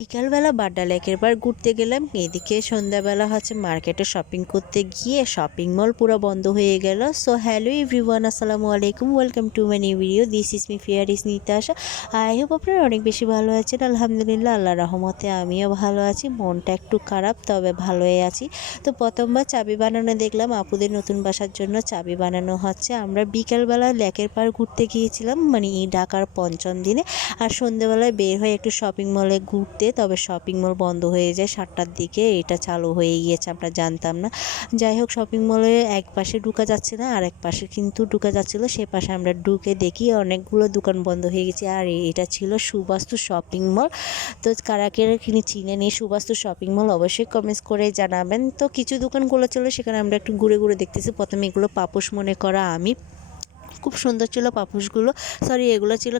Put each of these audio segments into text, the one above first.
বিকালবেলা বাড্ডা লেকের পাড় ঘুরতে গেলাম। এদিকে সন্ধ্যাবেলা মার্কেটে শপিং করতে গিয়ে শপিং মল পুরো বন্ধ হয়ে গেল। সো হ্যালো এভরিওয়ান, আসসালামু আলাইকুম, welcome to my new video. This is me ফিয়ার ইস নিতাশা। আই হোপ আপনারা অনেক বেশি ভালো আছেন। আলহামদুলিল্লাহ, আল্লাহর রহমতে আমিও ভালো আছি। মনটা একটু খারাপ, তবে ভালোই আছি। তো প্রথমবার চাবি বানানো দেখলাম, আপুদের নতুন বাসার জন্য চাবি বানানো হচ্ছে। আমরা বিকালবেলা লেকের পাড় ঘুরতে গিয়েছিলাম, মানে এই ঢাকার পঞ্চম দিনে। আর সন্ধ্যেবেলায় বের হয়ে একটু শপিং মলে ঘুরতে, তবে শপিং মল বন্ধ হয়ে যায় 7টার দিকে। এটা চালু হয়ে গিয়েছে, আমরা জানতাম না। যাই হোক, শপিং মলে এক পাশে ঢুকা যাচ্ছে না, আর এক পাশে কিন্তু ঢুকা যাচ্ছিল। সে পাশে আমরা ঢুকে দেখি অনেকগুলো দোকান বন্ধ হয়ে গেছে। আর এটা ছিল সুবাস্তু শপিং মল। তো কারা কারা কিনে চিনে নিয়ে সুবাস্তু শপিং মল অবশ্যই কমেন্টস করে জানাবেন। তো কিছু দোকানগুলো ছিল, সেখানে আমরা একটু ঘুরে ঘুরে দেখতেছি। প্রথমে এগুলো পাপোশ মনে করা আমি, খুব সুন্দর ছিল পাপোশগুলো। এগুলো ছিল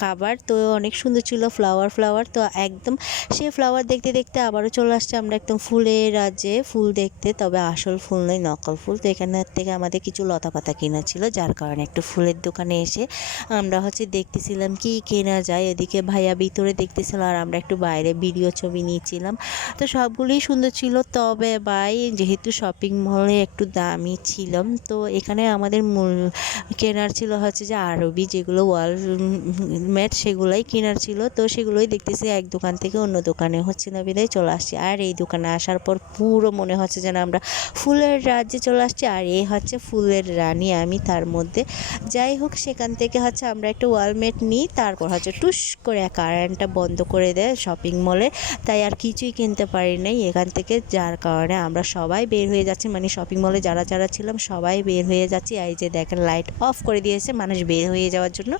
খাবার। তো অনেক সুন্দর ছিল, ফ্লাওয়ার। তো একদম সেই ফ্লাওয়ার দেখতে দেখতে আবারও চলে আসছে আমরা একদম ফুলের রাজ্যে, ফুল দেখতে। তবে আসল ফুল নয়, নকল ফুল। তো এখানে থেকে আমাদের কিছু লতা পাতা কেনা ছিল, যার কারণে একটু ফুলের দোকানে এসে আমরা দেখতেছিলাম কি কেনা যায়। এদিকে ভাইয়া ভিতরে দেখতেছিল, আর আমরা একটু বাইরে ভিডিও ছবি নিয়েছিলাম। তো সবগুলোই সুন্দর ছিল। তবে ভাই, যেহেতু শপিং মলে একটু দামি ছিলাম, তো এখানে আমাদের মূল কেনার ছিল যে আরবি যেগুলো ওয়াল ম্যাট, সেগুলোই কেনার ছিল। তো সেগুলোই দেখতেছি এক দোকান থেকে অন্য দোকানে হচ্ছে না, বিদায় চলে আসছি। আর এই দোকানে আসার পর পুরো মনে হচ্ছে যেন আমরা ফুলের রাজ্যে চলে আসছি। আর এই ফুলের রানী আমি তার মধ্যে। যাই হোক, সেখান থেকে আমরা একটা ওয়ালমেট নিই, তারপর টুস করে কারেন্টটা বন্ধ করে দেয় শপিং মলে। তাই আর কিছুই কিনতে পারি নাই এখান থেকে, যার কারণে আমরা সবাই বের হয়ে যাচ্ছি। মানে শপিং মলে যারা যারা ছিলাম সবাই বের হয়ে যাচ্ছি। এই যে দেখেন, লাইট অফ করে দিয়েছে মানুষ বের হয়ে যাওয়ার জন্য।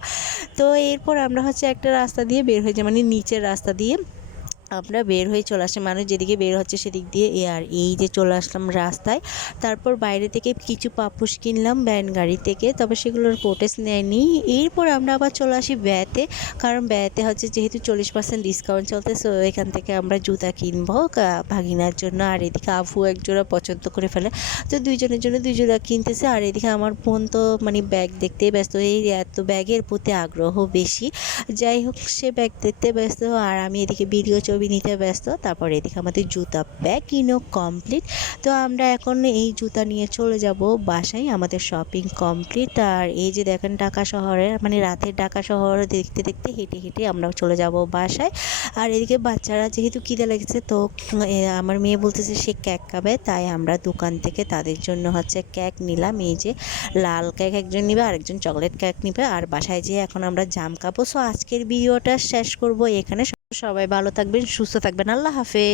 তো এরপর আমরা একটা রাস্তা দিয়ে বের হয়ে যাই, মানে নিচের রাস্তা দিয়ে আমরা বের হয়ে চলে আসি। মানুষ যেদিকে বের হচ্ছে সেদিক দিয়ে। আর এই যে চলে আসলাম রাস্তায়। তারপর বাইরে থেকে কিছু পাপোশ কিনলাম ভ্যান গাড়ি থেকে, তবে সেগুলোর ফোটেজ নেয়নি। এরপর আমরা আবার চলে আসি ব্যাতে, কারণ ব্যাতে যেহেতু 40% ডিসকাউন্ট চলতে। সো এখান থেকে আমরা জুতা কিনবো ভাগিনার জন্য। আর এদিকে আফু একজোড়া পছন্দ করে ফেলে, তো দুইজনের জন্য দুই জোড়া কিনতেছে। আর এদিকে আমার বোন তো মানে ব্যাগ দেখতেই ব্যস্ত, এই এত ব্যাগের প্রতি আগ্রহ বেশি। যাই হোক, সে ব্যাগ দেখতে ব্যস্ত, আর আমি এদিকে ভিডিও ছবি নিতে ব্যস্ত। তারপর এদিকে আমাদের জুতা ব্যাগ কিনো কমপ্লিট। তো আমরা এখন এই জুতা নিয়ে চলে যাব বাসায়। আমাদের শপিং কমপ্লিট। আর এই যে দেখেন, ঢাকা শহরে, মানে রাতের ঢাকা শহর দেখতে দেখতে হেঁটে হেঁটে আমরা চলে যাব বাসায়। আর এদিকে বাচ্চারা যেহেতু খিদে লেগেছে, তো আমার মেয়ে বলতেছে সে কেক খাবে, তাই আমরা দোকান থেকে তাদের জন্য কেক নিলাম। এই যে লাল কেক একজন নিবে, আরেকজন চকলেট কেক নিবে। আর বাসায় যেয়ে এখন আমরা জাম খাবো। সো আজকের ভিডিওটা শেষ করব এখানে। সবাই ভালো থাকবেন, সুস্থ থাকবেন। আল্লাহ হাফেজ।